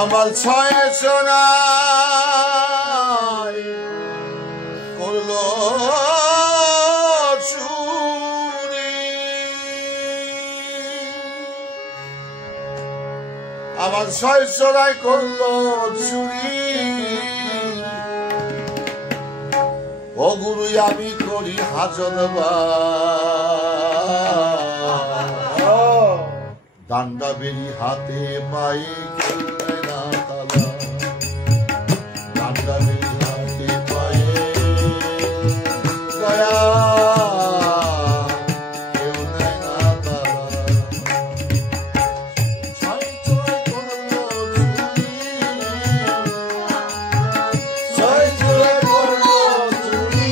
আমার ছয় সোনাই করলো চুরি, আমার ছয় সোনাই করলো চুরি। ও গুরু আমি করি হাজরবা ডান্ডা বেরি হাতে পায়ে খেলবে না তালা, ডান্ডা বেরি হাতে পায়ে দয়া কেউ নেয় না তালা। ছয় ছয় করলো চুরি, ছয় ছয় করলো চুরি।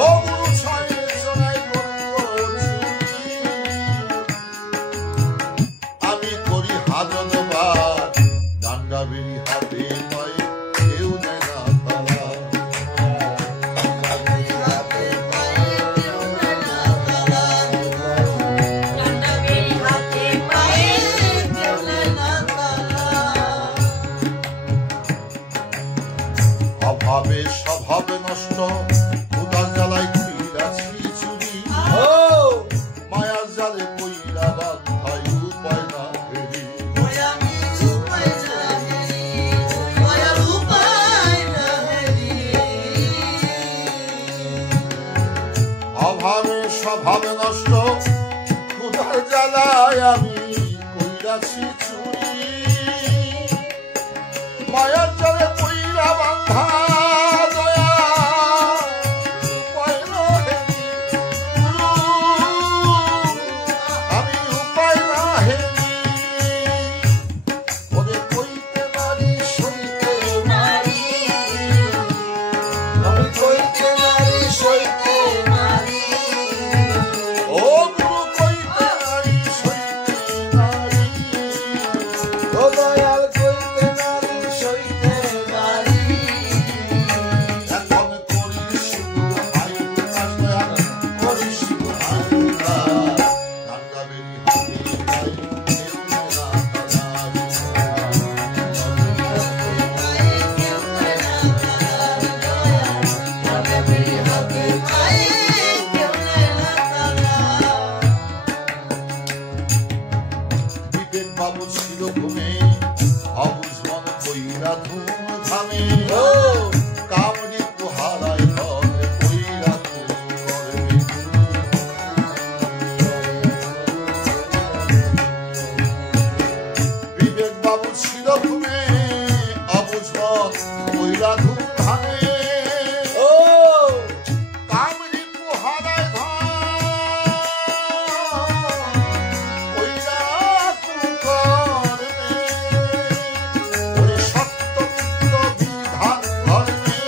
ও গুরু ছয় ছয় করলো চুরি, আমি করি হাজরবার ডান্ডা বেরি হাতে পায়ে কেউ নেয় না তালা। অভাবে স্বভাব নষ্ট, ক্ষুধার জ্বালায় কইরাছি চুরি, মায়ার জালে কইরা বাধাই উপায় না ফেরি। অভাবে স্বভাব নষ্ট, ক্ষুধার জ্বালায় আমি কইরাছি চুরি, মায়ার জালে কইরা বাধা দয়া উপায় না হেরি। গুরু আমি উপায় না হেরি, ওরে কইতে পারি সইতে পারি, আমি কইতে পারি সইতে পারি। ও গুরু কইতে পারি সইতে পারি, ও দয়াল কইতে পারি সইতে পারি। এখন করি শুধু হাই উল্লাস দয়াল, করি শুধু হাই উল্লাস, ডান্ডা বেরি হাতে পায়ে কেউ নেয় না বিবেক বাবু ছিল ঘুমে, অবুঝ মন কইরা ধুম ধামে, কামড়ি পোহারায় ঘরে কইরা ধুম করবে। বিবেক বাবু ছিল ঘুমে, অবুঝ মন কইরা ধুম ধামে, কামড়ি পোহারায় কইরা ধুম করবে। ওরে সত্যপুত্র বিধান ধর্মে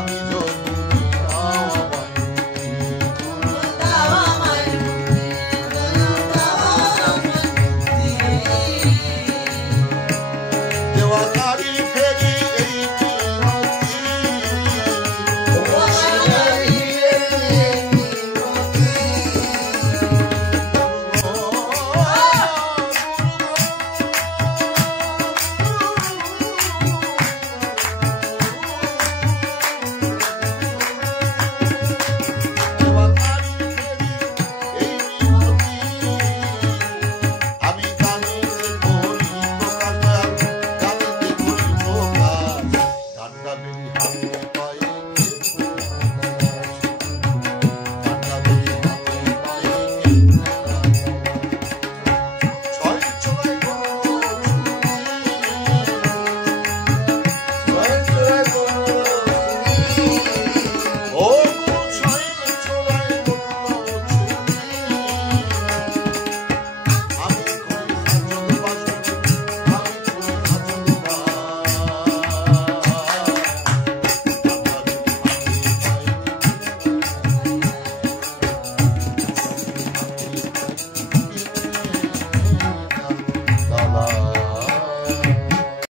আমি